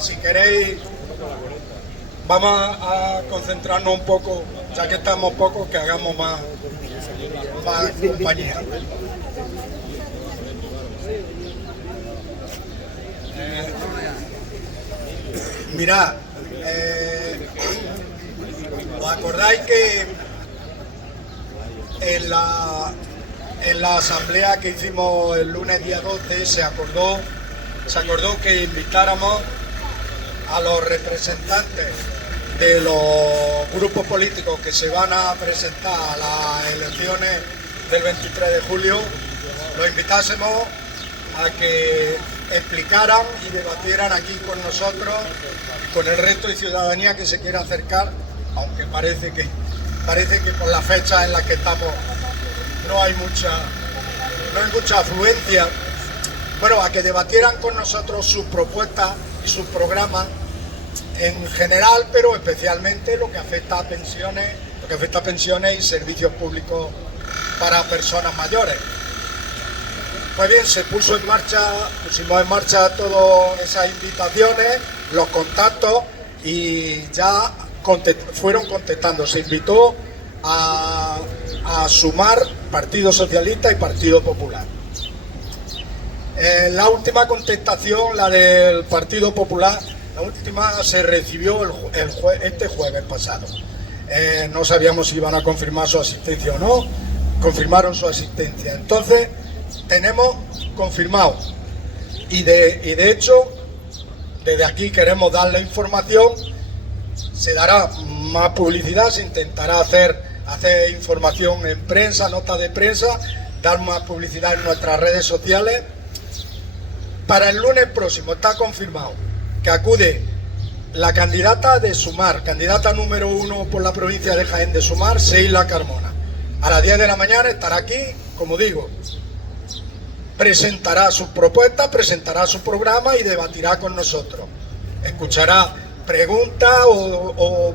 si queréis, vamos a concentrarnos un poco, ya que estamos pocos, que hagamos más compañía. Mirad, ¿os acordáis que en la asamblea que hicimos el lunes día 12 se acordó que invitáramos a los representantes de los grupos políticos que se van a presentar a las elecciones del 23 de julio, los invitásemos a que explicaran y debatieran aquí con nosotros y con el resto de ciudadanía que se quiera acercar, aunque parece que por las fechas en las que estamos no hay mucha afluencia. Bueno, a que debatieran con nosotros sus propuestas y sus programas en general, pero especialmente lo que afecta a pensiones y servicios públicos para personas mayores. Pues bien, pusimos en marcha todas esas invitaciones, los contactos, y ya fueron contestando. Se invitó a sumar Partido Socialista y Partido Popular. La última contestación, la del Partido Popular, la última se recibió este jueves pasado. No sabíamos si iban a confirmar su asistencia o no. Confirmaron su asistencia. Entonces, tenemos confirmado. Y de hecho, desde aquí queremos dar la información. Se dará más publicidad, se intentará hacer información en prensa, notas de prensa, dar más publicidad en nuestras redes sociales. Para el lunes próximo está confirmado que acude la candidata de Sumar, candidata número 1 por la provincia de Jaén de Sumar, Seila Carmona. A las 10 de la mañana estará aquí, como digo, presentará sus propuestas, presentará su programa y debatirá con nosotros. Escuchará preguntas o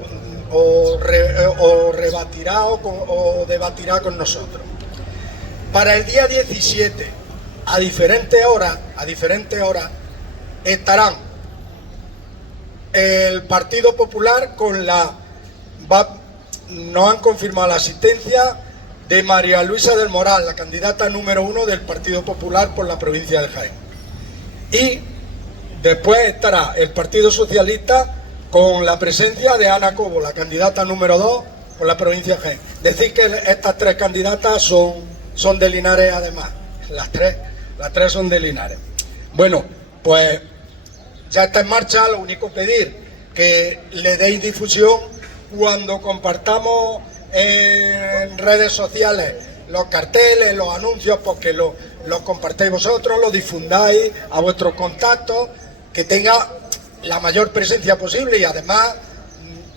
rebatirá o debatirá con nosotros. Para el día 17, a diferentes horas, estarán el Partido Popular no han confirmado la asistencia de María Luisa del Moral, la candidata número 1 del Partido Popular por la provincia de Jaén. Y después estará el Partido Socialista con la presencia de Ana Cobo, la candidata número 2 por la provincia de Jaén. Decir que estas tres candidatas son de Linares además, las tres son de Linares. Bueno, pues ya está en marcha. Lo único pedir que le deis difusión cuando compartamos en redes sociales los carteles, los anuncios, porque los compartáis vosotros, los difundáis a vuestros contactos, que tenga la mayor presencia posible. Y además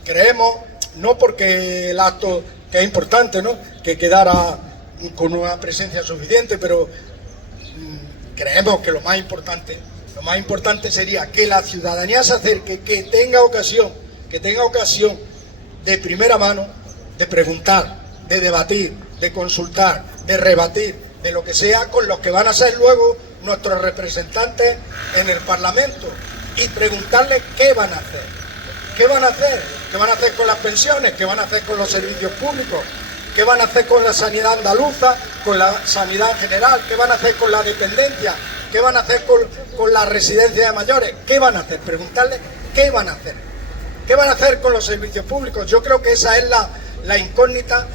creemos, no porque el acto, que es importante, ¿no?, que quedara con una presencia suficiente, pero creemos que lo más importante sería que la ciudadanía se acerque, que tenga ocasión de primera mano de preguntar, de debatir, de consultar, de rebatir, de lo que sea, con los que van a ser luego nuestros representantes en el Parlamento, y preguntarles qué van a hacer. ¿Qué van a hacer con las pensiones? ¿Qué van a hacer con los servicios públicos? ¿Qué van a hacer con la sanidad andaluza, con la sanidad general? ¿Qué van a hacer con la dependencia? ¿Qué van a hacer con la residencia de mayores? ¿Qué van a hacer? Preguntarles qué van a hacer. ¿Qué van a hacer con los servicios públicos? Yo creo que esa es la incógnita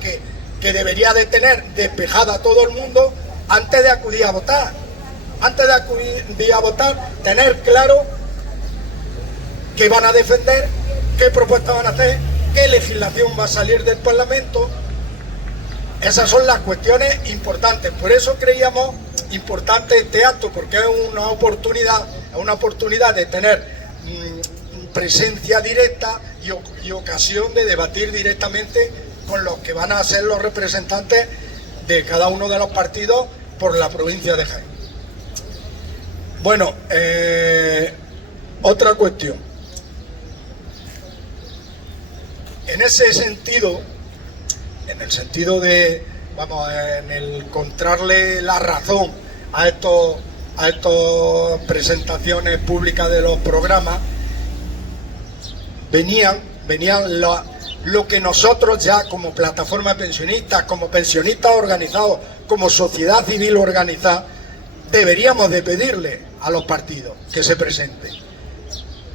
que debería de tener despejada todo el mundo antes de acudir a votar. Antes de acudir a votar, tener claro qué van a defender, qué propuestas van a hacer, qué legislación va a salir del Parlamento. Esas son las cuestiones importantes. Por eso creíamos importante este acto, porque es una oportunidad de tener presencia directa y ocasión de debatir directamente con los que van a ser los representantes de cada uno de los partidos por la provincia de Jaén. Bueno, otra cuestión. En ese sentido, en el sentido de, en el encontrarle la razón a a estas presentaciones públicas de los programas, venían lo que nosotros ya como plataforma de pensionistas, como pensionistas organizados, como sociedad civil organizada, deberíamos de pedirle a los partidos que se presenten.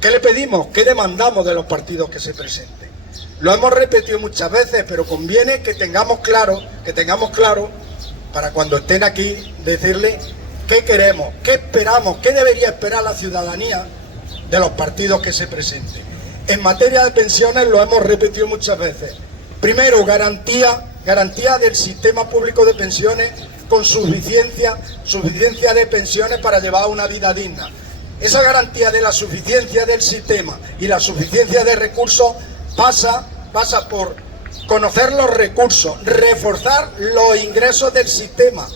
¿Qué le pedimos? ¿Qué demandamos de los partidos que se presenten? Lo hemos repetido muchas veces, pero conviene que tengamos claro, para cuando estén aquí, decirle qué queremos, qué esperamos, qué debería esperar la ciudadanía de los partidos que se presenten. En materia de pensiones lo hemos repetido muchas veces. Primero, garantía del sistema público de pensiones con suficiencia de pensiones para llevar una vida digna. Esa garantía de la suficiencia del sistema y la suficiencia de recursos pasa por conocer los recursos, reforzar los ingresos del sistema,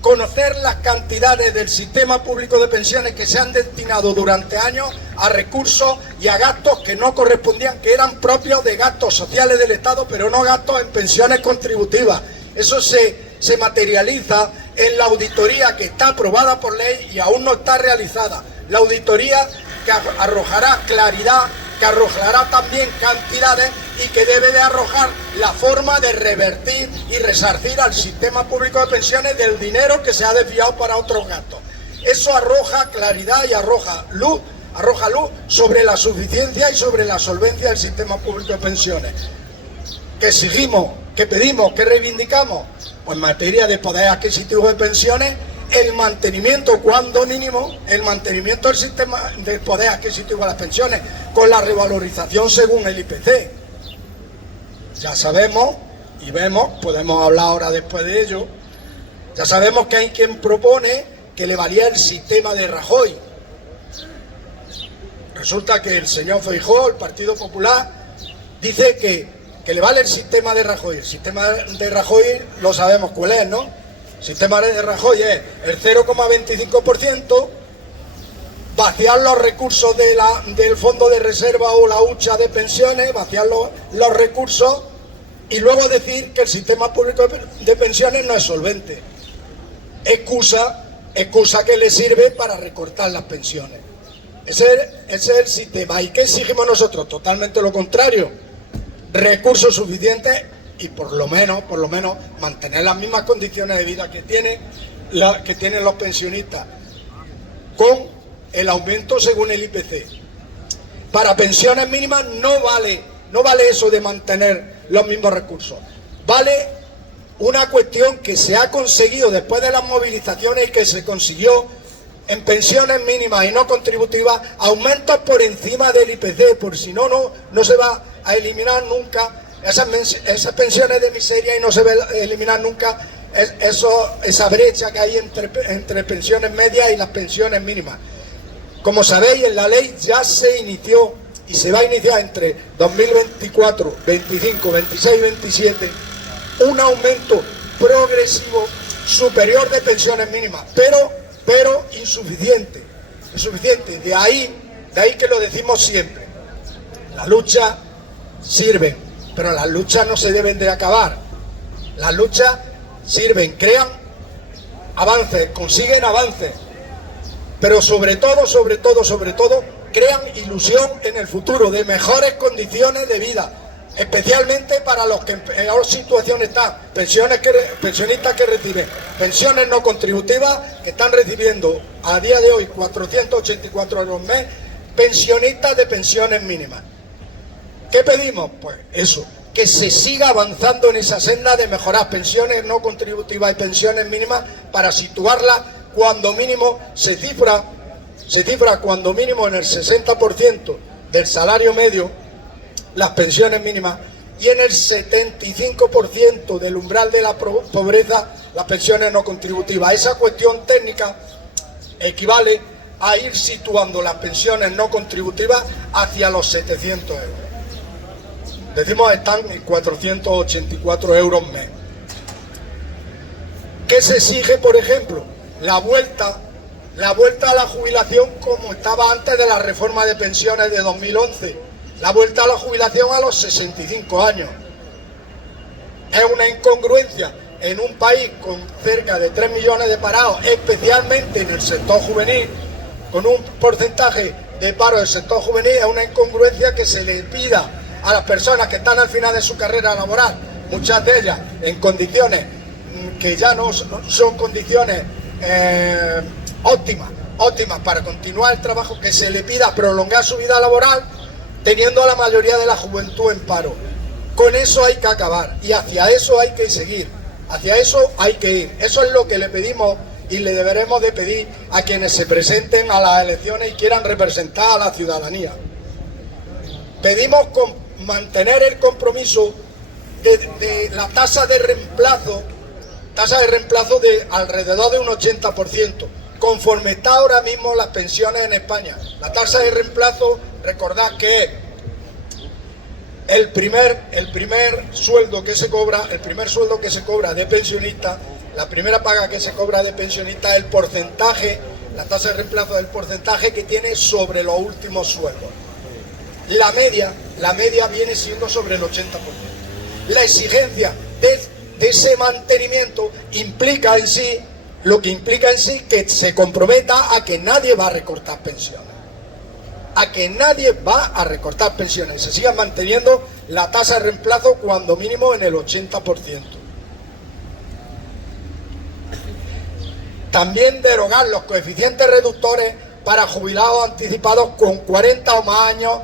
conocer las cantidades del sistema público de pensiones que se han destinado durante años a recursos y a gastos que no correspondían, que eran propios de gastos sociales del Estado, pero no gastos en pensiones contributivas. Eso se materializa en la auditoría que está aprobada por ley y aún no está realizada. La auditoría que arrojará claridad, que arrojará también cantidades y que debe de arrojar la forma de revertir y resarcir al sistema público de pensiones del dinero que se ha desviado para otros gastos. Eso arroja claridad y arroja luz sobre la suficiencia y sobre la solvencia del sistema público de pensiones. ¿Qué exigimos? ¿Qué pedimos? ¿Qué reivindicamos? Pues en materia de poder adquisitivo de pensiones, el mantenimiento, cuando mínimo, el mantenimiento del sistema del poder adquisitivo de las pensiones, con la revalorización según el IPC. Ya sabemos y vemos, podemos hablar ahora después de ello, ya sabemos que hay quien propone que le valía el sistema de Rajoy. Resulta que el señor Feijóo, el Partido Popular, dice que le vale el sistema de Rajoy. El sistema de Rajoy lo sabemos cuál es, ¿no? El sistema de Rajoy es el 0,25%, vaciar los recursos del fondo de reserva o la hucha de pensiones, vaciar los recursos y luego decir que el sistema público de pensiones no es solvente. Excusa que le sirve para recortar las pensiones. Ese es el sistema. ¿Y qué exigimos nosotros? Totalmente lo contrario. Recursos suficientes y por lo menos mantener las mismas condiciones de vida que tienen los pensionistas, con el aumento según el IPC. Para pensiones mínimas no vale eso de mantener los mismos recursos. Vale una cuestión que se ha conseguido después de las movilizaciones y que se consiguió en pensiones mínimas y no contributivas, aumentos por encima del IPC, por si no se va a eliminar nunca esas pensiones de miseria y no se va a eliminar nunca esa brecha que hay entre pensiones medias y las pensiones mínimas. Como sabéis, en la ley ya se inició y se va a iniciar entre 2024, 25, 26 y 27 un aumento progresivo superior de pensiones mínimas, pero insuficiente. De ahí que lo decimos siempre. La lucha sirve, pero las luchas no se deben de acabar. Las luchas sirven, crean avances, consiguen avances, pero sobre todo, crean ilusión en el futuro, de mejores condiciones de vida, especialmente para los que en peor situación están, pensionistas que reciben pensiones no contributivas, que están recibiendo a día de hoy 484 euros al mes, pensionistas de pensiones mínimas. ¿Qué pedimos? Pues eso, que se siga avanzando en esa senda de mejorar pensiones no contributivas y pensiones mínimas para situarlas cuando mínimo, se cifra cuando mínimo en el 60% del salario medio las pensiones mínimas y en el 75% del umbral de la pobreza las pensiones no contributivas. Esa cuestión técnica equivale a ir situando las pensiones no contributivas hacia los 700 euros. Decimos están en 484 euros mes. ¿Qué se exige, por ejemplo? La vuelta a la jubilación como estaba antes de la reforma de pensiones de 2011. La vuelta a la jubilación a los 65 años. Es una incongruencia en un país con cerca de 3 millones de parados, especialmente en el sector juvenil, con un porcentaje de paro del sector juvenil, es una incongruencia que se le pida a las personas que están al final de su carrera laboral, muchas de ellas en condiciones que ya no son condiciones óptimas para continuar el trabajo, que se le pida prolongar su vida laboral teniendo a la mayoría de la juventud en paro. Con eso hay que acabar y hacia eso hay que seguir, hacia eso hay que ir. Eso es lo que le pedimos y le deberemos de pedir a quienes se presenten a las elecciones y quieran representar a la ciudadanía. Pedimos mantener el compromiso de la tasa de reemplazo de alrededor de un 80%, conforme está ahora mismo las pensiones en España. La tasa de reemplazo, recordad que es el primer sueldo que se cobra de pensionista, la primera paga que se cobra de pensionista, el porcentaje, la tasa de reemplazo del porcentaje que tiene sobre los últimos sueldos. La media viene siendo sobre el 80%. La exigencia de ese mantenimiento implica en sí que se comprometa a que nadie va a recortar pensiones. Se siga manteniendo la tasa de reemplazo cuando mínimo en el 80%. También derogar los coeficientes reductores para jubilados anticipados con 40 o más años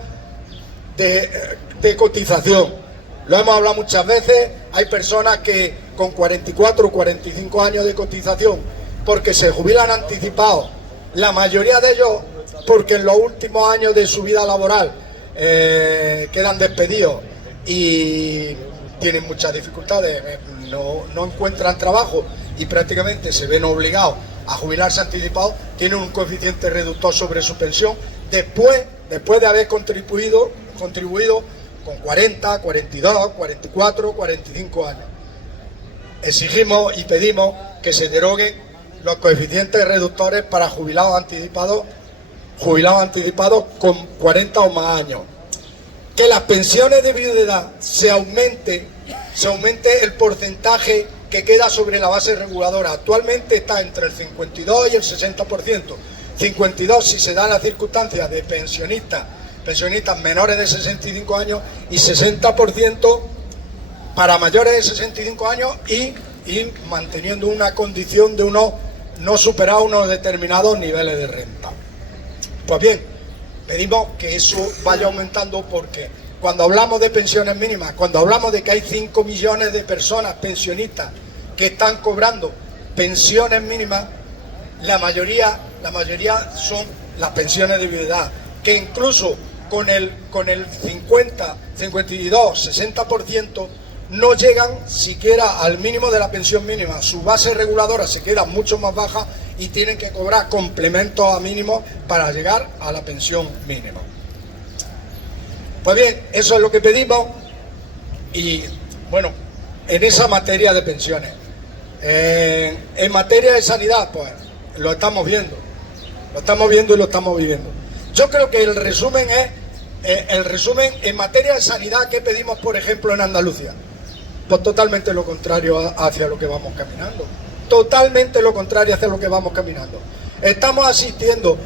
de cotización. Lo hemos hablado muchas veces, hay personas que con 44 o 45 años de cotización, porque se jubilan anticipados, la mayoría de ellos porque en los últimos años de su vida laboral quedan despedidos y tienen muchas dificultades, no encuentran trabajo y prácticamente se ven obligados a jubilarse anticipados, tienen un coeficiente reductor sobre su pensión después de haber contribuido con 40, 42, 44, 45 años. Exigimos y pedimos que se deroguen los coeficientes reductores para jubilados anticipados con 40 o más años. Que las pensiones de viudedad se aumente el porcentaje que queda sobre la base reguladora. Actualmente está entre el 52 y el 60%. 52 si se da la circunstancia de pensionistas menores de 65 años y 60% para mayores de 65 años y manteniendo una condición de no superar unos determinados niveles de renta. Pues bien, pedimos que eso vaya aumentando porque cuando hablamos de pensiones mínimas, cuando hablamos de que hay 5 millones de personas pensionistas que están cobrando pensiones mínimas, la mayoría son las pensiones de viudedad, que incluso con el 50, 52, 60% no llegan siquiera al mínimo de la pensión mínima. Su base reguladora se queda mucho más baja y tienen que cobrar complementos a mínimos para llegar a la pensión mínima. Pues bien, eso es lo que pedimos y bueno, en esa materia de pensiones. En materia de sanidad, pues lo estamos viendo y lo estamos viviendo. Yo creo que el resumen en materia de sanidad que pedimos, por ejemplo, en Andalucía, pues totalmente lo contrario hacia lo que vamos caminando. Totalmente lo contrario hacia lo que vamos caminando. Estamos asistiendo,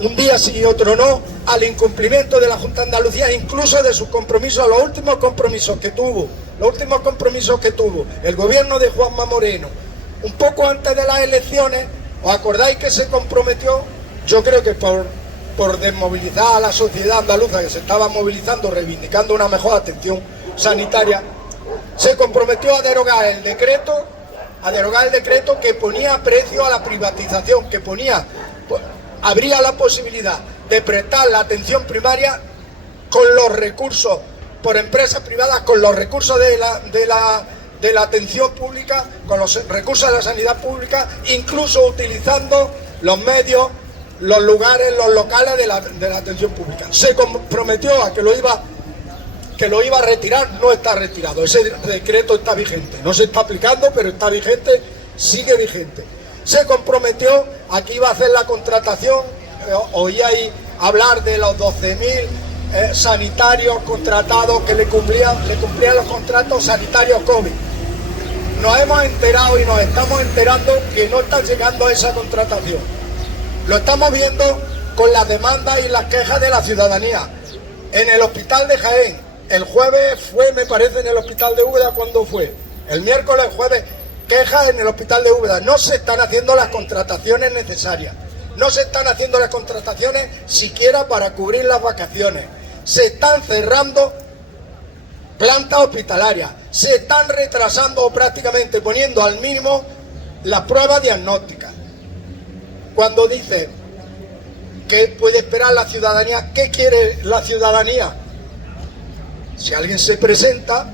un día sí y otro no, al incumplimiento de la Junta de Andalucía, incluso de sus compromisos, los últimos compromisos que tuvo el gobierno de Juanma Moreno, un poco antes de las elecciones. ¿Os acordáis que se comprometió? Yo creo que por desmovilizar a la sociedad andaluza, que se estaba movilizando, reivindicando una mejor atención sanitaria, se comprometió a derogar el decreto que ponía precio a la privatización, que abría la posibilidad de prestar la atención primaria con los recursos, por empresas privadas, con los recursos de la atención pública, con los recursos de la sanidad pública, incluso utilizando los medios, los lugares, los locales de la atención pública. Se comprometió a que lo iba a retirar, no está retirado. Ese decreto está vigente, no se está aplicando, pero está vigente, sigue vigente. Se comprometió a que iba a hacer la contratación, oíais hablar de los 12.000 sanitarios contratados que le cumplían los contratos sanitarios COVID. nos hemos enterado y nos estamos enterando que no está llegando esa contratación. Lo estamos viendo con las demandas y las quejas de la ciudadanía. En el hospital de Jaén, el jueves fue, me parece, en el hospital de Úbeda, ¿cuándo fue? El miércoles, jueves, quejas en el hospital de Úbeda. No se están haciendo las contrataciones necesarias. No se están haciendo las contrataciones siquiera para cubrir las vacaciones. Se están cerrando plantas hospitalarias. Se están retrasando o prácticamente poniendo al mínimo las pruebas diagnósticas. Cuando dice que puede esperar la ciudadanía, ¿qué quiere la ciudadanía? Si alguien se presenta,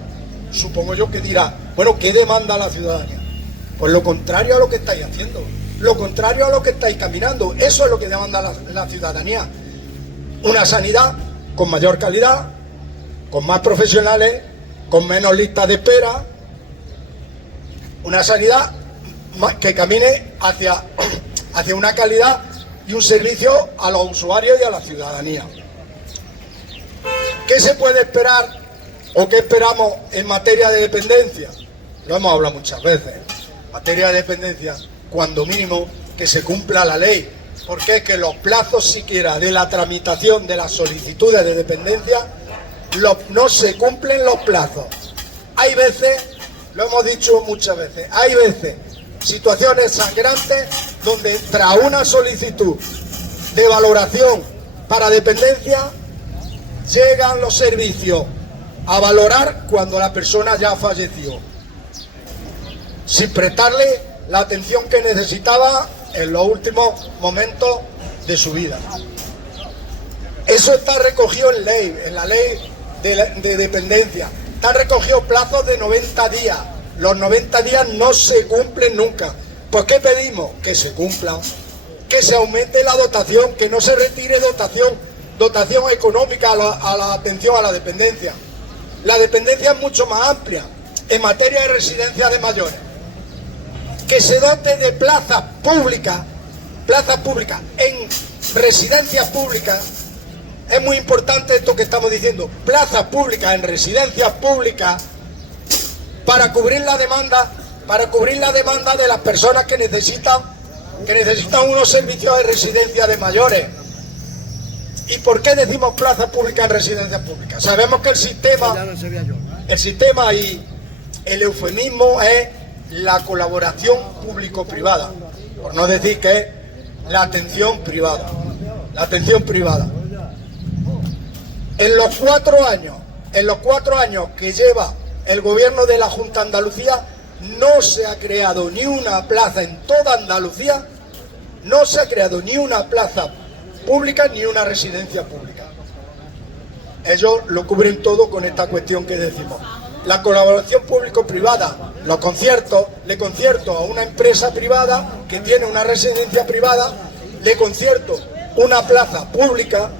supongo yo que dirá, bueno, ¿qué demanda la ciudadanía? Pues lo contrario a lo que estáis haciendo, lo contrario a lo que estáis caminando. Eso es lo que demanda la ciudadanía. Una sanidad con mayor calidad, con más profesionales, con menos listas de espera. Una sanidad que camine hacia una calidad y un servicio a los usuarios y a la ciudadanía. ¿Qué se puede esperar o qué esperamos en materia de dependencia? Lo hemos hablado muchas veces. En materia de dependencia, cuando mínimo que se cumpla la ley, porque es que los plazos siquiera de la tramitación de las solicitudes de dependencia no se cumplen los plazos. Hay veces, lo hemos dicho muchas veces, hay veces situaciones sangrantes donde tras una solicitud de valoración para dependencia llegan los servicios a valorar cuando la persona ya falleció, sin prestarle la atención que necesitaba en los últimos momentos de su vida. Eso está recogido en ley, en la ley de dependencia. Están recogidos plazos de 90 días. Los 90 días no se cumplen nunca. Pues ¿qué pedimos? Que se cumplan, que se aumente la dotación, que no se retire dotación económica a la atención a la dependencia. La dependencia es mucho más amplia en materia de residencia de mayores. Que se dote de plazas públicas en residencias públicas. Es muy importante esto que estamos diciendo, plazas públicas en residencias públicas para cubrir la demanda de las personas que necesitan unos servicios de residencia de mayores. ¿Y por qué decimos plazas públicas en residencias públicas? Sabemos que el sistema y el eufemismo es la colaboración público-privada, por no decir que es la atención privada. La atención privada. En los 4 años que lleva el gobierno de la Junta de Andalucía, no se ha creado ni una plaza en toda Andalucía, no se ha creado ni una plaza pública ni una residencia pública. Ellos lo cubren todo con esta cuestión que decimos. La colaboración público-privada, los conciertos, le concierto a una empresa privada que tiene una residencia privada, le concierto una plaza pública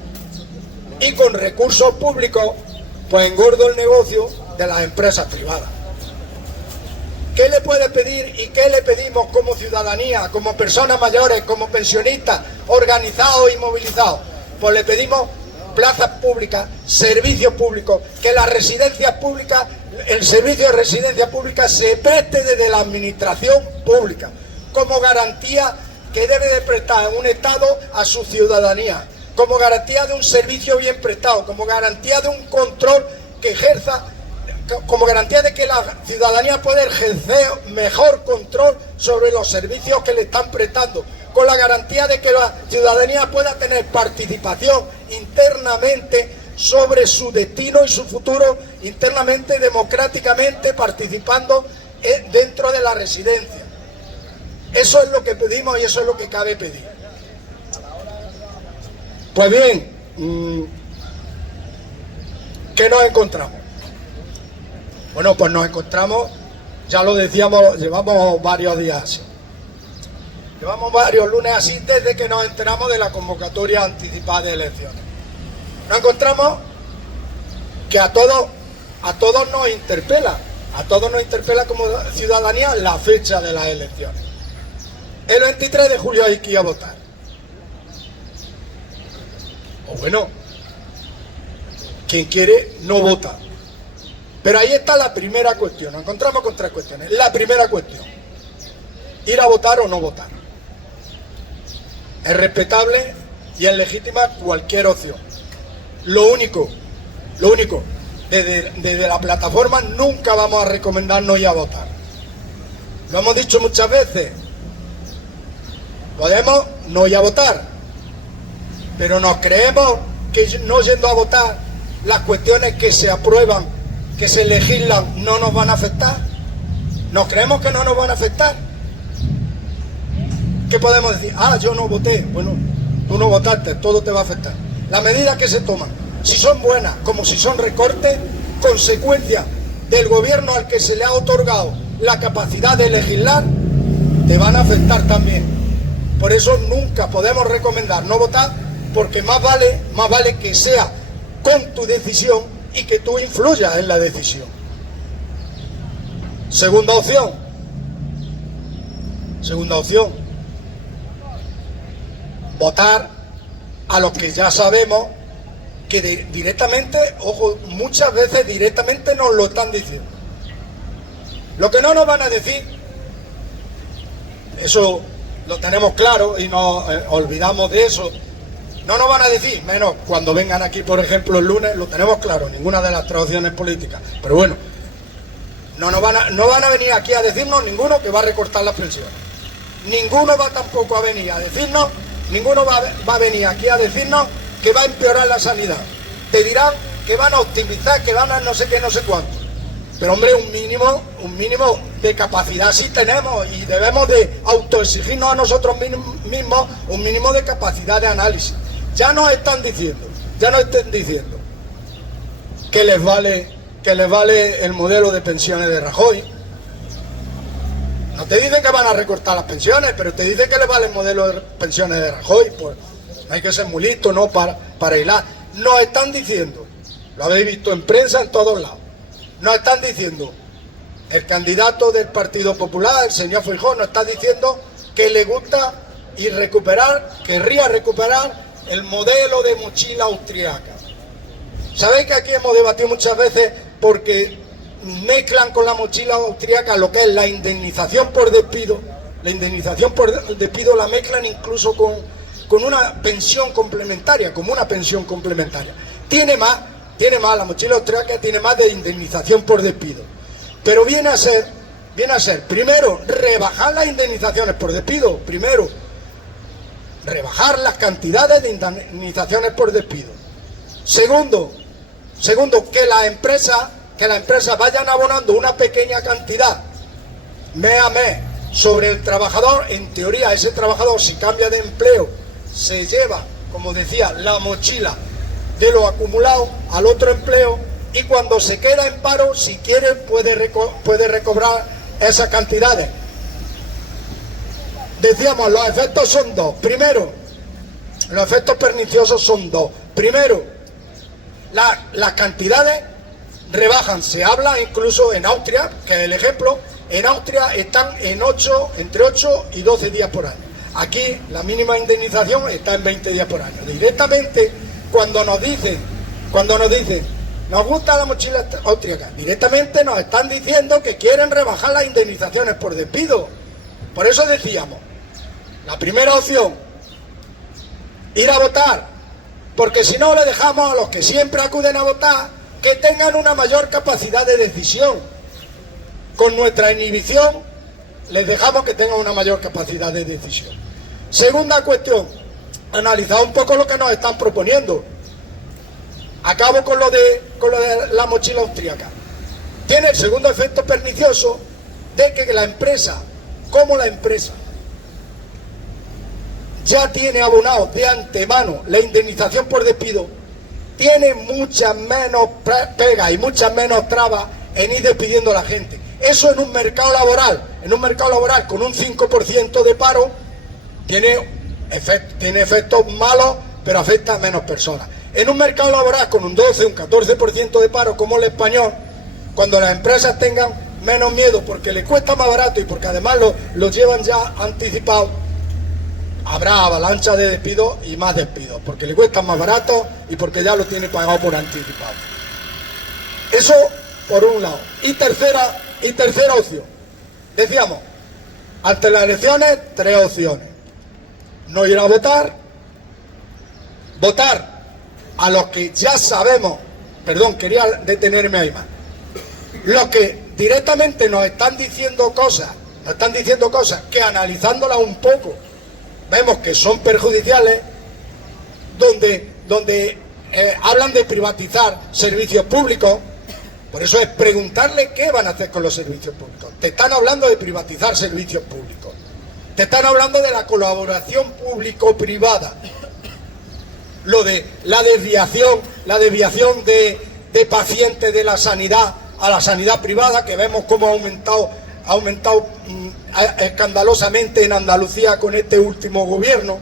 y con recursos públicos pues engordo el negocio de las empresas privadas. ¿Qué le puede pedir y qué le pedimos como ciudadanía, como personas mayores, como pensionistas organizados y movilizados? Pues le pedimos plazas públicas, servicios públicos, que las residencias públicas, el servicio de residencia pública se preste desde la administración pública, como garantía que debe de prestar un Estado a su ciudadanía, como garantía de un servicio bien prestado, como garantía de un control que ejerza, como garantía de que la ciudadanía pueda ejercer mejor control sobre los servicios que le están prestando, con la garantía de que la ciudadanía pueda tener participación internamente sobre su destino y su futuro, internamente, democráticamente, participando dentro de la residencia. Eso es lo que pedimos y eso es lo que cabe pedir. Pues bien, ¿qué nos encontramos? Bueno, pues nos encontramos, ya lo decíamos, llevamos varios días así. Llevamos varios lunes así desde que nos enteramos de la convocatoria anticipada de elecciones. Nos encontramos que a todos nos interpela como ciudadanía la fecha de las elecciones. El 23 de julio hay que ir a votar. O bueno, quien quiere no vota. Pero ahí está la primera cuestión. Nos encontramos con tres cuestiones. La primera cuestión: ir a votar o no votar. Es respetable y es legítima cualquier opción. Lo único, desde la plataforma nunca vamos a recomendar no ir a votar. Lo hemos dicho muchas veces. Podemos no ir a votar, pero nos creemos que no yendo a votar las cuestiones que se aprueban, que se legislan, no nos van a afectar. ¿Nos creemos que no nos van a afectar? ¿Qué podemos decir? Ah, yo no voté. Bueno, tú no votaste, todo te va a afectar. Las medidas que se toman, si son buenas como si son recortes, consecuencia del gobierno al que se le ha otorgado la capacidad de legislar, te van a afectar también. Por eso nunca podemos recomendar no votar, porque más vale que sea con tu decisión y que tú influyas en la decisión. Segunda opción, votar a los que ya sabemos que directamente, ojo, muchas veces directamente nos lo están diciendo. Lo que no nos van a decir, eso lo tenemos claro y nos olvidamos de eso. No nos van a decir, menos cuando vengan aquí, por ejemplo, el lunes, lo tenemos claro, ninguna de las tres opciones políticas. Pero bueno, no van a venir aquí a decirnos ninguno que va a recortar las pensiones. Ninguno va tampoco a venir a decirnos, ninguno va a venir aquí a decirnos que va a empeorar la sanidad. Te dirán que van a optimizar, que van a no sé qué, no sé cuánto. Pero hombre, un mínimo de capacidad sí tenemos y debemos de autoexigirnos a nosotros mismos un mínimo de capacidad de análisis. Ya nos están diciendo que les vale el modelo de pensiones de Rajoy. No te dicen que van a recortar las pensiones, pero te dicen que les vale el modelo de pensiones de Rajoy. Pues no hay que ser muy listo, ¿no?, para hilar. Nos están diciendo, lo habéis visto en prensa en todos lados, nos están diciendo, el candidato del Partido Popular, el señor Feijóo, nos está diciendo que le gusta y querría recuperar el modelo de mochila austriaca. Sabéis que aquí hemos debatido muchas veces porque mezclan con la mochila austriaca lo que es la indemnización por despido. La indemnización por despido la mezclan incluso con una pensión complementaria, como una pensión complementaria. Tiene más, la mochila austriaca tiene más de indemnización por despido. Pero viene a ser, primero, rebajar las indemnizaciones por despido, rebajar las cantidades de indemnizaciones por despido. Segundo, que las empresas vayan abonando una pequeña cantidad mes a mes sobre el trabajador. En teoría, ese trabajador, si cambia de empleo, se lleva, como decía, la mochila de lo acumulado al otro empleo, y cuando se queda en paro, si quiere, puede recobrar esas cantidades. Decíamos, los efectos son dos. Primero, los efectos perniciosos son dos. Primero, las cantidades rebajan. Se habla incluso en Austria, que es el ejemplo, en Austria están entre 8 y 12 días por año. Aquí la mínima indemnización está en 20 días por año. Directamente, cuando nos dicen, nos gusta la mochila austríaca, directamente nos están diciendo que quieren rebajar las indemnizaciones por despido. Por eso decíamos, la primera opción, ir a votar, porque si no le dejamos a los que siempre acuden a votar que tengan una mayor capacidad de decisión. Con nuestra inhibición les dejamos que tengan una mayor capacidad de decisión. Segunda cuestión, analizar un poco lo que nos están proponiendo. Acabo con lo de la mochila austríaca. Tiene el segundo efecto pernicioso de que la empresa ya tiene abonado de antemano la indemnización por despido, tiene muchas menos pegas y muchas menos trabas en ir despidiendo a la gente. Eso en un mercado laboral con un 5% de paro tiene efectos malos, pero afecta a menos personas. En un mercado laboral con un 12, un 14% de paro como el español, cuando las empresas tengan menos miedo porque les cuesta más barato y porque además lo llevan ya anticipado, habrá avalancha de despidos y más despidos, porque le cuesta más barato y porque ya lo tiene pagado por anticipado. Eso por un lado. Y tercera opción. Decíamos, ante las elecciones, 3 opciones. No ir a votar, votar a los que ya sabemos, perdón, quería detenerme ahí más, los que directamente nos están diciendo cosas que analizándolas un poco vemos que son perjudiciales, donde hablan de privatizar servicios públicos. Por eso es preguntarle qué van a hacer con los servicios públicos. Te están hablando de privatizar servicios públicos, te están hablando de la colaboración público-privada, lo de la desviación de pacientes de la sanidad a la sanidad privada, que vemos cómo ha aumentado escandalosamente en Andalucía con este último gobierno.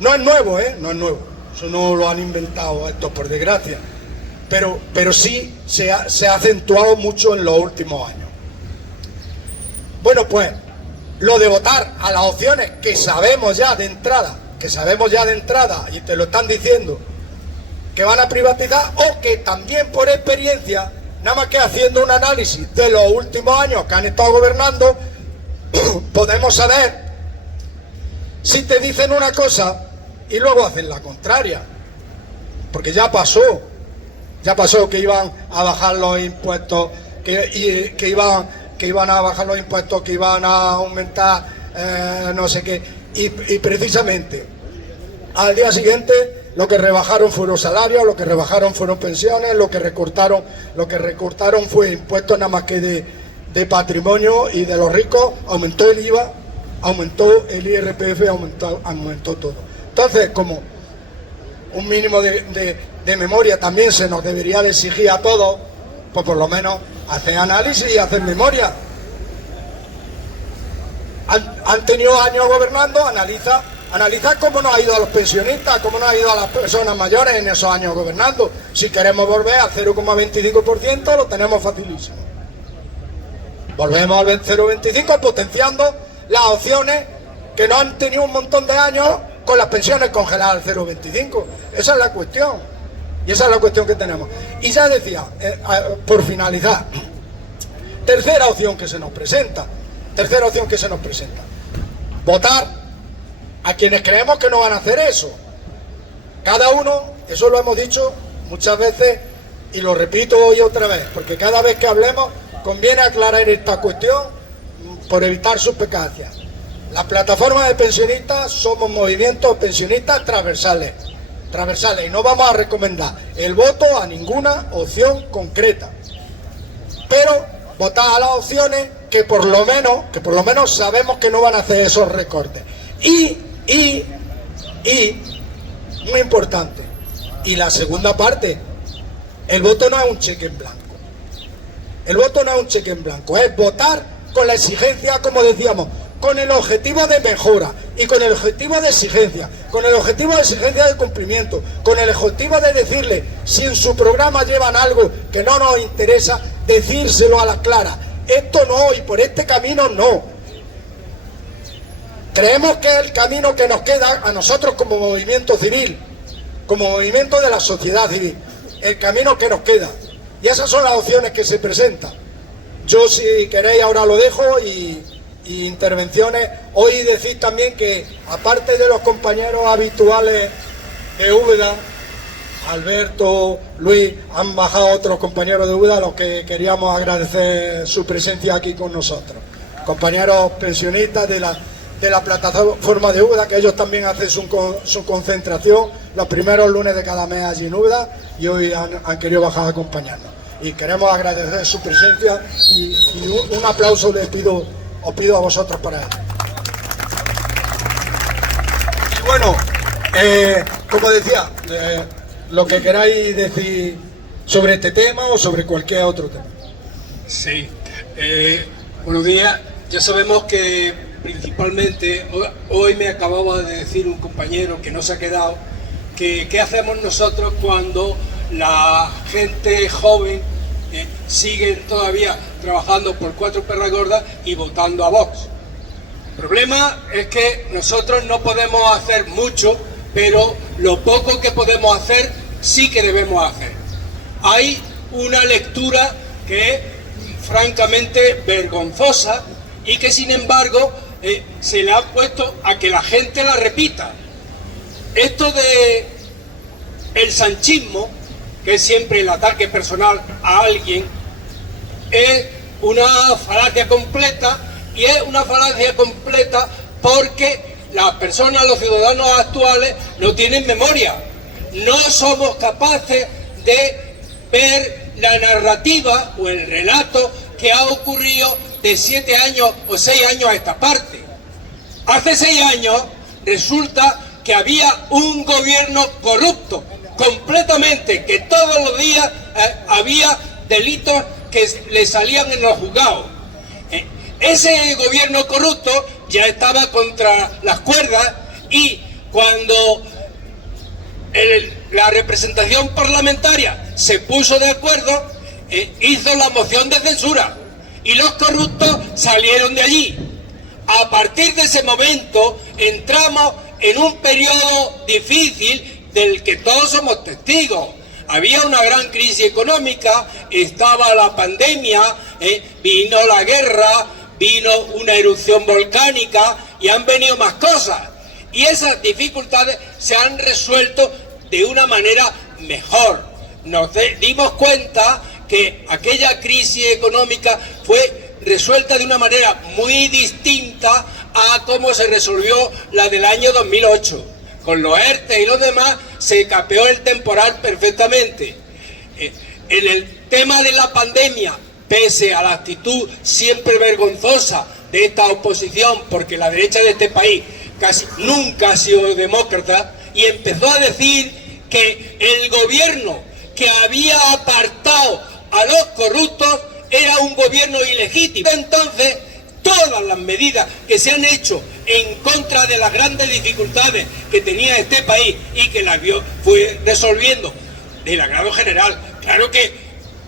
No es nuevo, no es nuevo, eso no lo han inventado estos, por desgracia, pero sí se ha acentuado mucho en los últimos años. Bueno, pues lo de votar a las opciones que sabemos ya de entrada, y te lo están diciendo, que van a privatizar, o que también por experiencia, nada más que haciendo un análisis de los últimos años que han estado gobernando, podemos saber si te dicen una cosa y luego hacen la contraria. Porque ya pasó que iban a bajar los impuestos, que iban a bajar los impuestos, que iban a aumentar no sé qué, y precisamente al día siguiente lo que rebajaron fueron salarios, lo que rebajaron fueron pensiones, lo que recortaron fue impuestos nada más que de patrimonio, y de los ricos aumentó el IVA, aumentó el IRPF, aumentó todo. Entonces, como un mínimo de memoria también se nos debería de exigir a todos, pues por lo menos hacer análisis y hacer memoria. Han tenido años gobernando, analiza cómo nos ha ido a los pensionistas, cómo nos ha ido a las personas mayores en esos años gobernando. Si queremos volver al 0,25%, lo tenemos facilísimo. Volvemos al 0,25, potenciando las opciones que no han tenido un montón de años con las pensiones congeladas al 0,25. Esa es la cuestión. Y esa es la cuestión que tenemos. Y ya decía, por finalizar, tercera opción que se nos presenta. Votar a quienes creemos que no van a hacer eso. Cada uno, eso lo hemos dicho muchas veces y lo repito hoy otra vez, porque cada vez que hablemos conviene aclarar esta cuestión por evitar suspicacias. Las plataformas de pensionistas somos movimientos pensionistas transversales, y no vamos a recomendar el voto a ninguna opción concreta, pero votar a las opciones que por lo menos sabemos que no van a hacer esos recortes. Y muy importante, y la segunda parte, el voto no es un cheque en blanco. Es votar con la exigencia, como decíamos, con el objetivo de mejora y con el objetivo de exigencia, de cumplimiento, con el objetivo de decirle, si en su programa llevan algo que no nos interesa, decírselo a la clara. Esto no, y por este camino no. Creemos que es el camino que nos queda a nosotros como movimiento civil, como movimiento de la sociedad civil, el camino que nos queda. Y esas son las opciones que se presentan. Yo, si queréis, ahora lo dejo y intervenciones. Hoy decís también que, aparte de los compañeros habituales de Úbeda, Alberto, Luis, han bajado otros compañeros de Úbeda a los que queríamos agradecer su presencia aquí con nosotros. Compañeros pensionistas de la plataforma de Úbeda, que ellos también hacen su concentración los primeros lunes de cada mes allí en Úbeda, y hoy han querido bajar a acompañarnos. Y queremos agradecer su presencia y un aplauso os pido a vosotros para él. Y bueno, como decía, lo que queráis decir sobre este tema o sobre cualquier otro tema. Sí, buenos días. Ya sabemos que principalmente, hoy me acababa de decir un compañero que no se ha quedado, que qué hacemos nosotros cuando la gente joven sigue todavía trabajando por 4 perras gordas y votando a Vox. El problema es que nosotros no podemos hacer mucho, pero lo poco que podemos hacer sí que debemos hacer. Hay una lectura que es francamente vergonzosa y que sin embargo se le ha puesto a que la gente la repita. Esto de el sanchismo, que es siempre el ataque personal a alguien, es una falacia completa, y es una falacia completa porque las personas, los ciudadanos actuales, no tienen memoria. No somos capaces de ver la narrativa o el relato que ha ocurrido de 7 años o 6 años a esta parte. Hace 6 años resulta que había un gobierno corrupto, completamente, que todos los días había delitos que le salían en los juzgados. Ese gobierno corrupto ya estaba contra las cuerdas, y cuando la representación parlamentaria se puso de acuerdo, hizo la moción de censura y los corruptos salieron de allí. A partir de ese momento entramos en un periodo difícil del que todos somos testigos. Había una gran crisis económica, estaba la pandemia, vino la guerra, vino una erupción volcánica y han venido más cosas. Y esas dificultades se han resuelto de una manera mejor. Nos dimos cuenta que aquella crisis económica fue resuelta de una manera muy distinta a cómo se resolvió la del año 2008. Con los ERTE y los demás se capeó el temporal perfectamente. En el tema de la pandemia, pese a la actitud siempre vergonzosa de esta oposición, porque la derecha de este país casi nunca ha sido demócrata, y empezó a decir que el gobierno que había apartado a los corruptos era un gobierno ilegítimo. Entonces, todas las medidas que se han hecho en contra de las grandes dificultades que tenía este país y que las fue resolviendo del agrado general. Claro que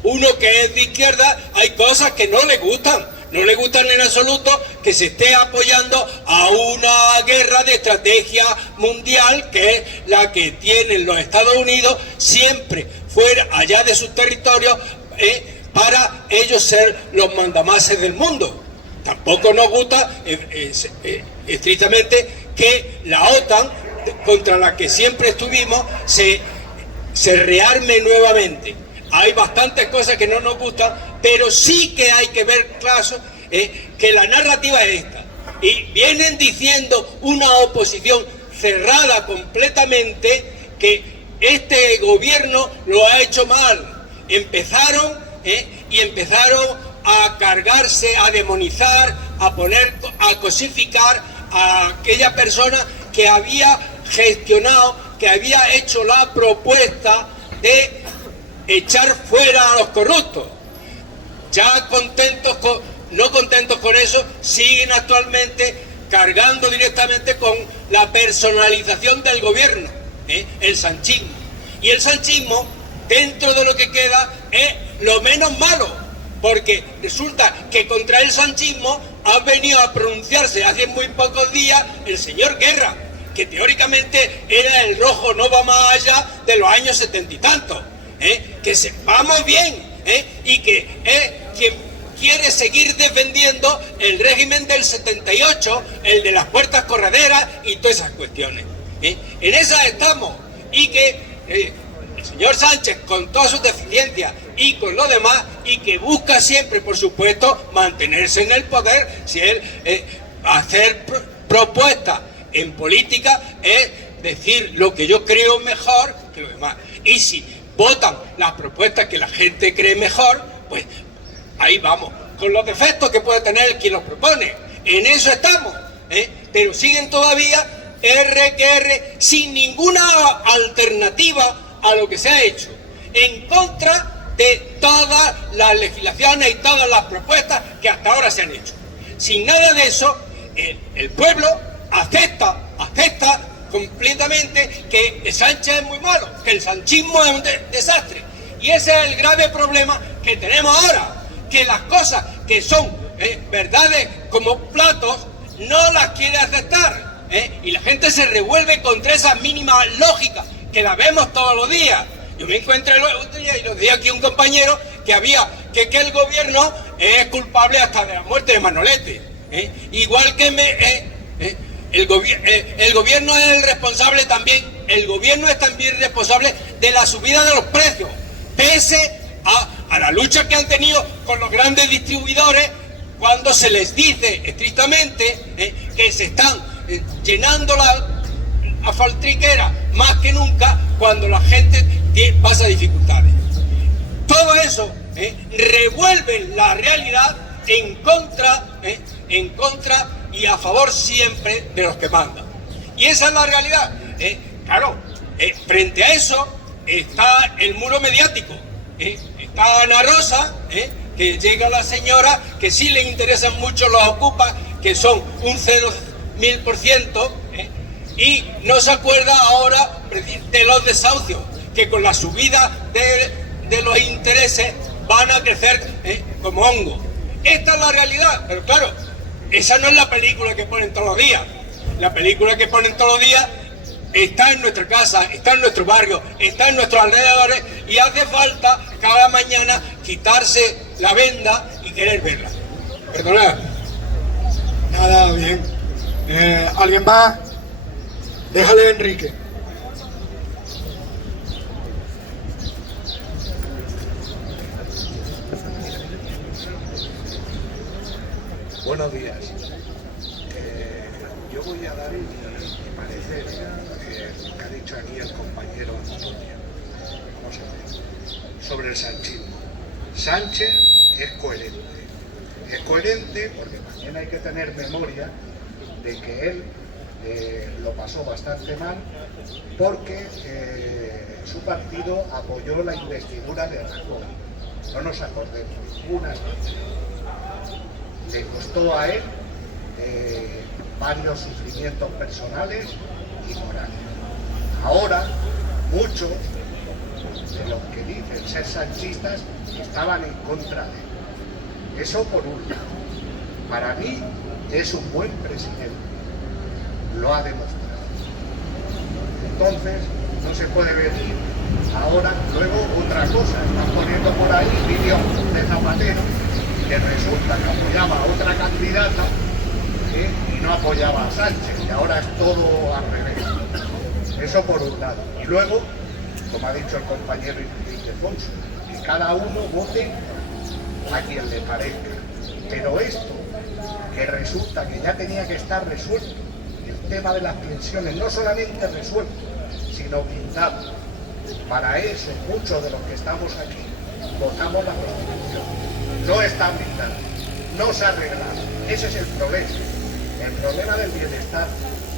uno que es de izquierda, hay cosas que no le gustan. No le gustan en absoluto que se esté apoyando a una guerra de estrategia mundial, que es la que tienen los Estados Unidos siempre fuera allá de sus territorios, para ellos ser los mandamases del mundo. Tampoco nos gusta estrictamente que la OTAN, contra la que siempre estuvimos, se rearme nuevamente. Hay bastantes cosas que no nos gustan, pero sí que hay que ver claro que la narrativa es esta. Y vienen diciendo una oposición cerrada completamente que este gobierno lo ha hecho mal. Empezaron a cargarse, a demonizar, a cosificar a aquella persona que había gestionado, que había hecho la propuesta de echar fuera a los corruptos. Ya no contentos con eso, siguen actualmente cargando directamente con la personalización del gobierno, el sanchismo. Y el sanchismo, dentro de lo que queda, es lo menos malo, porque resulta que contra el sanchismo ha venido a pronunciarse hace muy pocos días el señor Guerra, que teóricamente era el rojo, no va más allá de los años 70 y tantos. Que vamos bien, y que es quien quiere seguir defendiendo el régimen del 78, el de las puertas correderas y todas esas cuestiones. En esas estamos, y que el señor Sánchez, con todas sus deficiencias y con lo demás, y que busca siempre, por supuesto, mantenerse en el poder, si él hacer propuestas en política es decir lo que yo creo mejor que lo demás. Y si votan las propuestas que la gente cree mejor, pues ahí vamos, con los defectos que puede tener quien los propone. En eso estamos, pero siguen todavía sin ninguna alternativa a lo que se ha hecho, en contra de todas las legislaciones y todas las propuestas que hasta ahora se han hecho. Sin nada de eso, el pueblo acepta completamente que Sánchez es muy malo, que el sanchismo es un desastre. Y ese es el grave problema que tenemos ahora, que las cosas que son verdades como platos no las quiere aceptar, y la gente se revuelve contra esas mínimas lógicas que las vemos todos los días. Yo me encontré el otro día y lo decía aquí un compañero que había que el gobierno es culpable hasta de la muerte de Manolete. Igual que el gobierno es el responsable también, el gobierno es también responsable de la subida de los precios, pese a la lucha que han tenido con los grandes distribuidores, cuando se les dice estrictamente que se están llenando la asfaltriquera más que nunca cuando la gente pasa dificultades. Todo eso revuelve la realidad en contra y a favor siempre de los que mandan. Y esa es la realidad. Claro, frente a eso está el muro mediático. Está Ana Rosa, que llega la señora, que sí le interesan mucho los ocupas, que son un 0,000%, y no se acuerda ahora de los desahucios, que con la subida de los intereses van a crecer como hongo. Esta es la realidad, pero claro, esa no es la película que ponen todos los días. La película que ponen todos los días está en nuestra casa, está en nuestro barrio, está en nuestros alrededores, y hace falta cada mañana quitarse la venda y querer verla. Perdonad. Nada, bien. ¿Alguien más? Déjale, Enrique. Buenos días. Yo voy a dar mi parecer que ha dicho aquí el compañero Antonio. Vamos a ver. Sobre el sanchismo. Sánchez es coherente. Es coherente porque también hay que tener memoria de que él lo pasó bastante mal porque su partido apoyó la investidura de Rajoy. No nos acordemos, unas veces. Le costó a él varios sufrimientos personales y morales. Ahora, muchos de los que dicen ser sanchistas estaban en contra de él. Eso por un lado. Para mí es un buen presidente. Lo ha demostrado. Entonces, no se puede venir ahora. Luego, otra cosa, están poniendo por ahí vídeos de Zapatero, que resulta que apoyaba a otra candidata y no apoyaba a Sánchez, y ahora es todo al revés. Eso por un lado. Y luego, como ha dicho el compañero Ildefonso, que cada uno vote a quien le parezca. Pero esto, que resulta que ya tenía que estar resuelto, el tema de las pensiones, no solamente resuelto, sino blindado. Para eso, muchos de los que estamos aquí votamos la Constitución. No está blindado, no se ha arreglado. Ese es el problema. El problema del bienestar,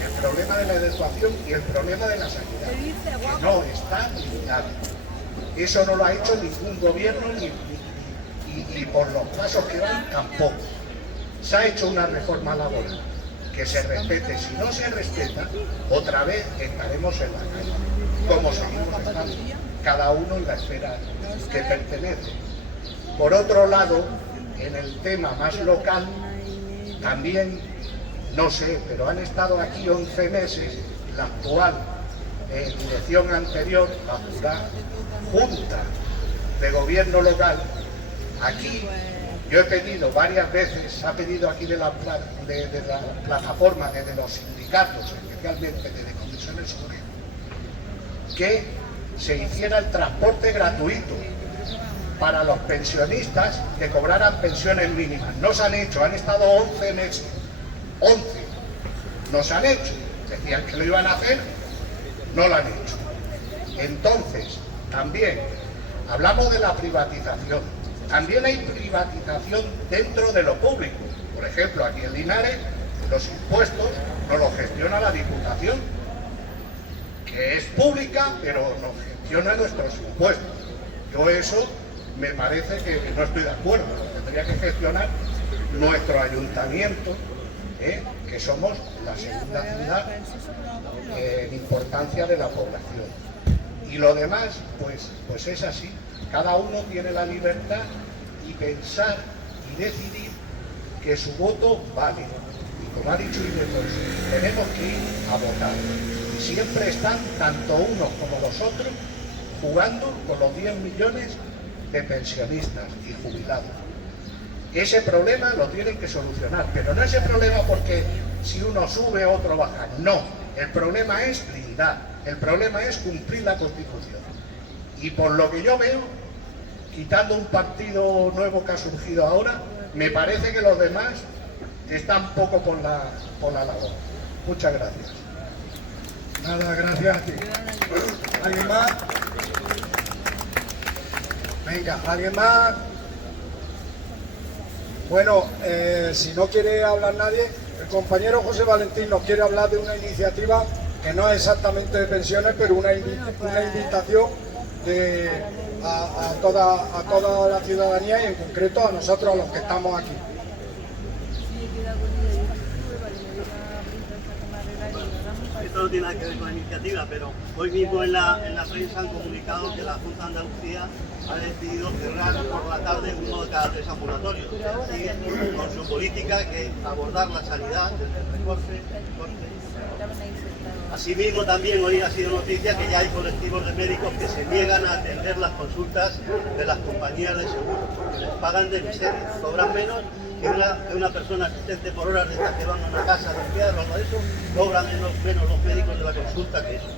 el problema de la educación y el problema de la sanidad. Que no está blindado. Eso no lo ha hecho ningún gobierno y por los pasos que van tampoco. Se ha hecho una reforma laboral que se respete. Si no se respeta, otra vez estaremos en la calle, como seguimos estando, cada uno en la esfera que pertenece. Por otro lado, en el tema más local, también, no sé, pero han estado aquí 11 meses, la actual dirección anterior, la actual Junta de Gobierno local. Aquí yo he pedido varias veces, se ha pedido aquí de la plataforma, desde los sindicatos, especialmente desde Comisiones Obreras, que se hiciera el transporte gratuito para los pensionistas que cobraran pensiones mínimas. No se han hecho, han estado 11 meses. 11. No se han hecho. Decían que lo iban a hacer, no lo han hecho. Entonces, también hablamos de la privatización. También hay privatización dentro de lo público. Por ejemplo, aquí en Linares, los impuestos no los gestiona la Diputación, que es pública, pero nos gestiona nuestros impuestos. Yo eso me parece que no estoy de acuerdo. Lo tendría que gestionar nuestro ayuntamiento, que somos la segunda ciudad en importancia de la población. Y lo demás, pues es así. Cada uno tiene la libertad y pensar y decidir que su voto vale. Y como ha dicho Ildefonso, tenemos que ir a votar. Y siempre están tanto unos como los otros jugando con los 10 millones de pensionistas y jubilados. Ese problema lo tienen que solucionar, pero no ese problema porque si uno sube otro baja, no. El problema es blindar, el problema es cumplir la Constitución. Y por lo que yo veo, quitando un partido nuevo que ha surgido ahora, me parece que los demás están poco por la labor. Muchas gracias. Nada, gracias a ti. ¿Alguien más? Venga, ¿alguien más? Bueno, si no quiere hablar nadie, el compañero José Valentín nos quiere hablar de una iniciativa que no es exactamente de pensiones, pero una invitación a toda la ciudadanía y en concreto a nosotros, a los que estamos aquí. Esto no tiene nada que ver con la iniciativa, pero hoy mismo en la prensa han comunicado que la Junta de Andalucía ha decidido cerrar por la tarde uno de cada 3 ambulatorios, y con su política que abordar la sanidad desde el recorte. Asimismo, también hoy ha sido noticia que ya hay colectivos de médicos que se niegan a atender las consultas de las compañías de seguros, porque les pagan de miseria, cobran menos que una persona asistente por horas de estas que van a una casa de limpiar o algo de eso, cobran menos los médicos de la consulta que eso.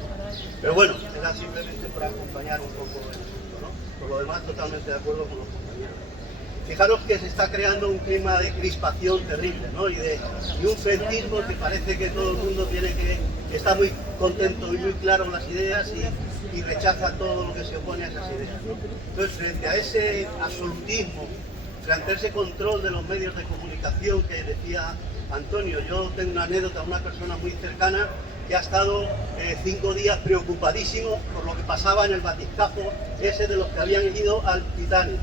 Pero bueno, era simplemente para acompañar un poco en esto, ¿no? Por lo demás, totalmente de acuerdo con los compañeros. Fijaros que se está creando un clima de crispación terrible, ¿no? y un frentismo que parece que todo el mundo está muy contento y muy claro en las ideas y rechaza todo lo que se opone a esas ideas, ¿no? Entonces, frente a ese absolutismo, frente a ese control de los medios de comunicación que decía Antonio, yo tengo una anécdota, una persona muy cercana que ha estado 5 días preocupadísimo por lo que pasaba en el batiscafo ese de los que habían ido al Titanic.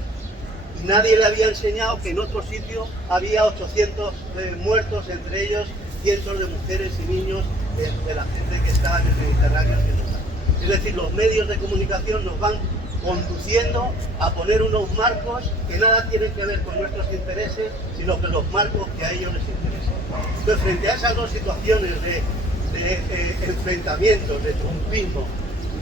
Y nadie le había enseñado que en otro sitio había 800 muertos, entre ellos cientos de mujeres y niños de la gente que está en el Mediterráneo. Es decir, los medios de comunicación nos van conduciendo a poner unos marcos que nada tienen que ver con nuestros intereses, sino que los marcos que a ellos les interesan. Entonces, frente a esas dos situaciones de enfrentamientos, de trumpismo,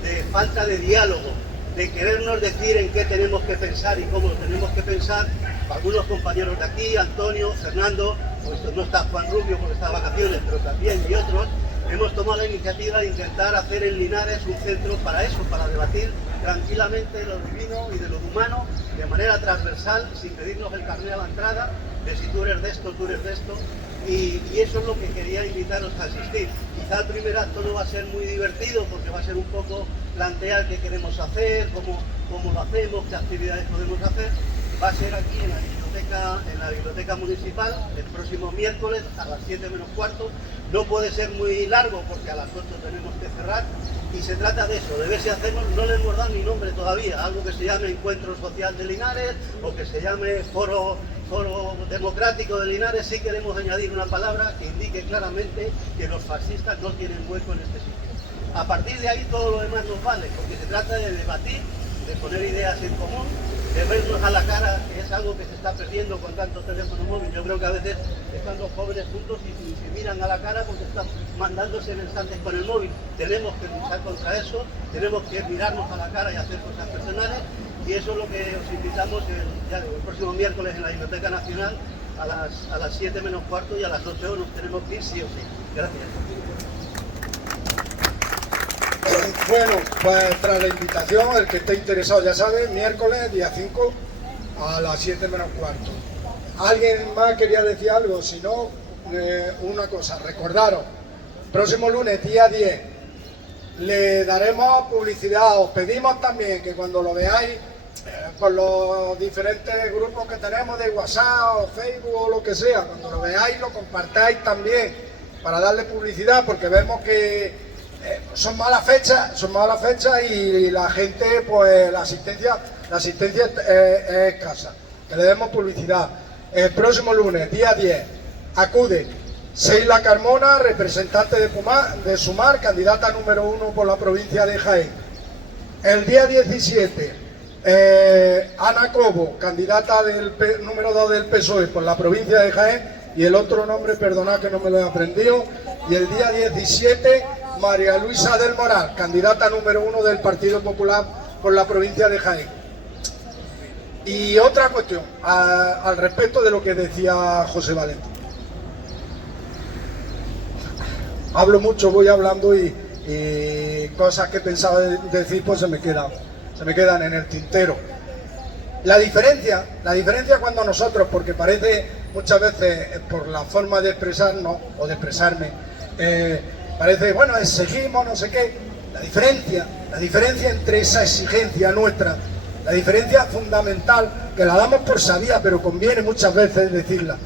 de falta de diálogo, de querernos decir en qué tenemos que pensar y cómo tenemos que pensar, algunos compañeros de aquí, Antonio, Fernando, pues no está Juan Rubio porque está de vacaciones, pero también y otros, hemos tomado la iniciativa de intentar hacer en Linares un centro para eso, para debatir tranquilamente de lo divino y de lo humano, de manera transversal, sin pedirnos el carné a la entrada, de si tú eres de esto, tú eres de esto, y eso es lo que quería invitaros a asistir. Quizá el primer acto no va a ser muy divertido, porque va a ser un poco plantear qué queremos hacer, cómo lo hacemos, qué actividades podemos hacer. Va a ser aquí en la biblioteca municipal, el próximo miércoles a las 7 menos cuarto. No puede ser muy largo porque a las 8 tenemos que cerrar, y se trata de eso, de ver si hacemos, no le hemos dado ni nombre todavía, algo que se llame Encuentro Social de Linares o que se llame Foro Democrático de Linares. Sí queremos añadir una palabra que indique claramente que los fascistas no tienen hueco en este sitio. A partir de ahí todo lo demás nos vale, porque se trata de debatir, de poner ideas en común, de vernos a la cara, que es algo que se está perdiendo con tantos teléfonos móviles. Yo creo que a veces están los jóvenes juntos y se miran a la cara porque están mandándose mensajes con el móvil. Tenemos que luchar contra eso, tenemos que mirarnos a la cara y hacer cosas personales, y eso es lo que os invitamos el próximo miércoles en la Biblioteca Nacional a las 7 menos cuarto, y a las 8 nos tenemos que ir sí o sí. Gracias. Bueno, pues tras la invitación, el que esté interesado ya sabe, miércoles, día 5, a las 7 menos cuarto. ¿Alguien más quería decir algo? Si no, una cosa, recordaros, próximo lunes, día 10, le daremos publicidad. Os pedimos también que cuando lo veáis, con los diferentes grupos que tenemos de WhatsApp o Facebook o lo que sea, cuando lo veáis lo compartáis también para darle publicidad, porque vemos que son malas fechas y la gente, pues la asistencia es escasa. Que le demos publicidad. El próximo lunes, día 10, acude Seila Carmona, representante de Sumar, candidata número 1 por la provincia de Jaén. El día 17, Ana Cobo, candidata número 2 del PSOE por la provincia de Jaén, y el otro nombre, perdonad que no me lo he aprendido. Y el día 17, María Luisa del Moral, candidata número 1 del Partido Popular por la provincia de Jaén. Y otra cuestión, al respecto de lo que decía José Valentín. Hablo mucho, voy hablando y cosas que pensaba decir pues se me quedan en el tintero. La diferencia cuando nosotros, porque parece muchas veces por la forma de expresarnos o de expresarme, parece, bueno, exigimos no sé qué. La diferencia entre esa exigencia nuestra, la diferencia fundamental, que la damos por sabida, pero conviene muchas veces decirla,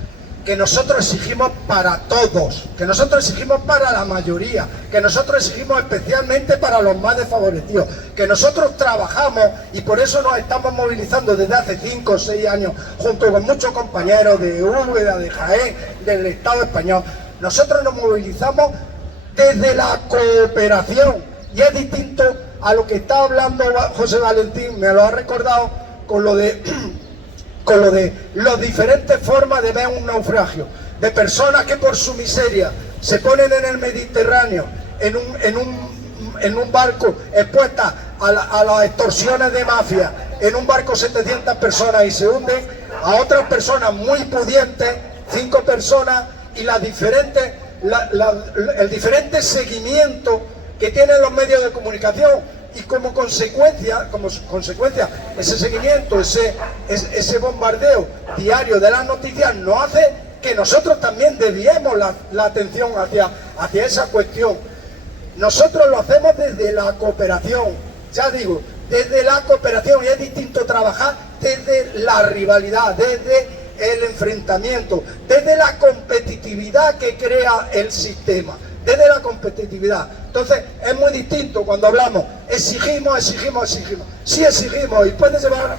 que nosotros exigimos para todos, que nosotros exigimos para la mayoría, que nosotros exigimos especialmente para los más desfavorecidos, que nosotros trabajamos y por eso nos estamos movilizando desde hace 5 o 6 años, junto con muchos compañeros de Úbeda, de Jaén, del Estado español. Nosotros nos movilizamos desde la cooperación y es distinto a lo que está hablando José Valentín, me lo ha recordado con lo de las diferentes formas de ver un naufragio, de personas que por su miseria se ponen en el Mediterráneo, en un barco expuestas a las extorsiones de mafia, en un barco 700 personas y se hunden, a otras personas muy pudientes, 5 personas, y el diferente seguimiento que tienen los medios de comunicación. Y como consecuencia, ese seguimiento, ese bombardeo diario de las noticias nos hace que nosotros también desviemos la atención hacia esa cuestión. Nosotros lo hacemos desde la cooperación, ya digo, desde la cooperación, y es distinto trabajar desde la rivalidad, desde el enfrentamiento, desde la competitividad que crea el sistema, desde la competitividad. Entonces es muy distinto cuando hablamos exigimos. Sí exigimos y puede llevar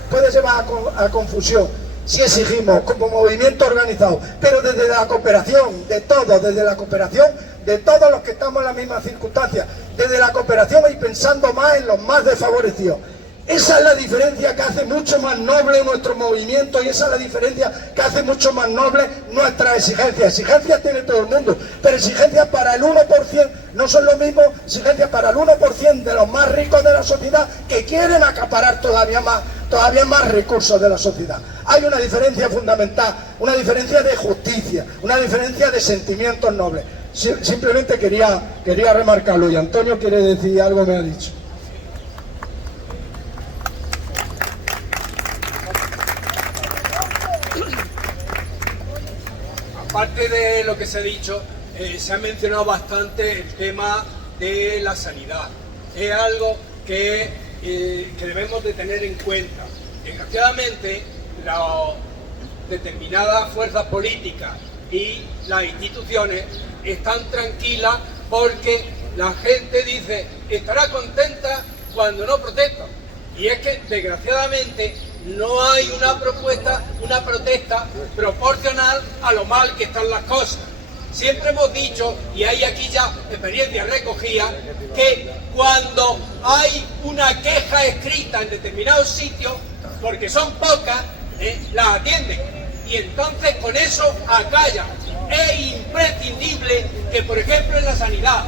a confusión. Sí exigimos como movimiento organizado, pero desde la cooperación de todos, desde la cooperación de todos los que estamos en las mismas circunstancias, desde la cooperación y pensando más en los más desfavorecidos. Esa es la diferencia que hace mucho más noble nuestro movimiento y esa es la diferencia que hace mucho más noble nuestras exigencias. Exigencias tiene todo el mundo, pero exigencias para el 1% no son lo mismo, exigencias para el 1% de los más ricos de la sociedad que quieren acaparar todavía más recursos de la sociedad. Hay una diferencia fundamental, una diferencia de justicia, una diferencia de sentimientos nobles. Simplemente quería remarcarlo y Antonio quiere decir algo, me ha dicho. Aparte de lo que se ha dicho, se ha mencionado bastante el tema de la sanidad. Es algo que debemos de tener en cuenta. Desgraciadamente, las determinadas fuerzas políticas y las instituciones están tranquilas porque la gente dice estará contenta cuando no protesta. Y es que, desgraciadamente, no hay una protesta proporcional a lo mal que están las cosas. Siempre hemos dicho, y hay aquí ya experiencias recogidas, que cuando hay una queja escrita en determinados sitios, porque son pocas, las atienden. Y entonces con eso acallan. Es imprescindible que, por ejemplo, en la sanidad,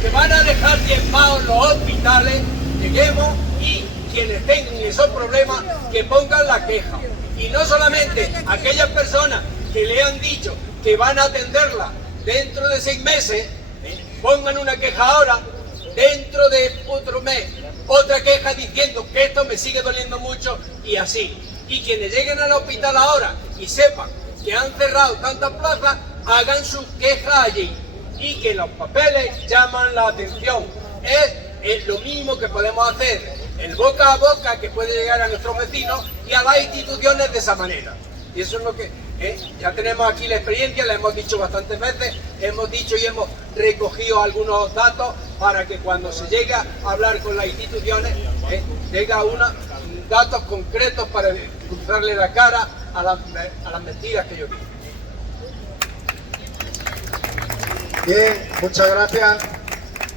que van a dejar diezmados los hospitales, lleguemos y quienes tengan esos problemas que pongan la queja. Y no solamente aquellas personas que le han dicho que van a atenderla dentro de 6 meses, pongan una queja ahora, dentro de otro mes, otra queja diciendo que esto me sigue doliendo mucho y así. Y quienes lleguen al hospital ahora y sepan que han cerrado tantas plazas, hagan sus quejas allí y que los papeles llaman la atención. Es lo mismo que podemos hacer, el boca a boca que puede llegar a nuestros vecinos y a las instituciones de esa manera. Y eso es lo que ya tenemos aquí la experiencia, la hemos dicho bastantes veces, hemos dicho y hemos recogido algunos datos para que cuando se llegue a hablar con las instituciones, llega datos concretos para cruzarle la cara a las mentiras que yo digo. Bien, muchas gracias.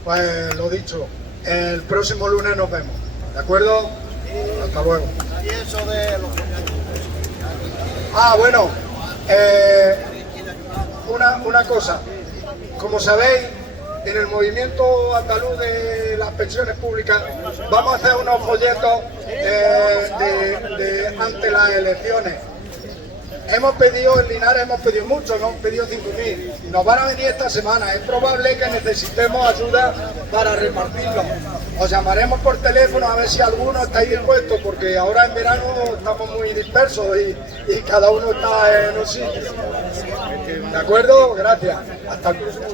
Pues lo dicho, el próximo lunes nos vemos, ¿de acuerdo? Hasta luego. Y eso de los... Bueno, una cosa, como sabéis, en el movimiento andaluz de las pensiones públicas vamos a hacer unos folletos ante las elecciones. Hemos pedido, en Linares hemos pedido mucho, hemos pedido 5.000. Nos van a venir esta semana. Es probable que necesitemos ayuda para repartirlos. Os llamaremos por teléfono a ver si alguno está dispuesto, porque ahora en verano estamos muy dispersos y cada uno está en un sitio. ¿De acuerdo? Gracias. Hasta el próximo.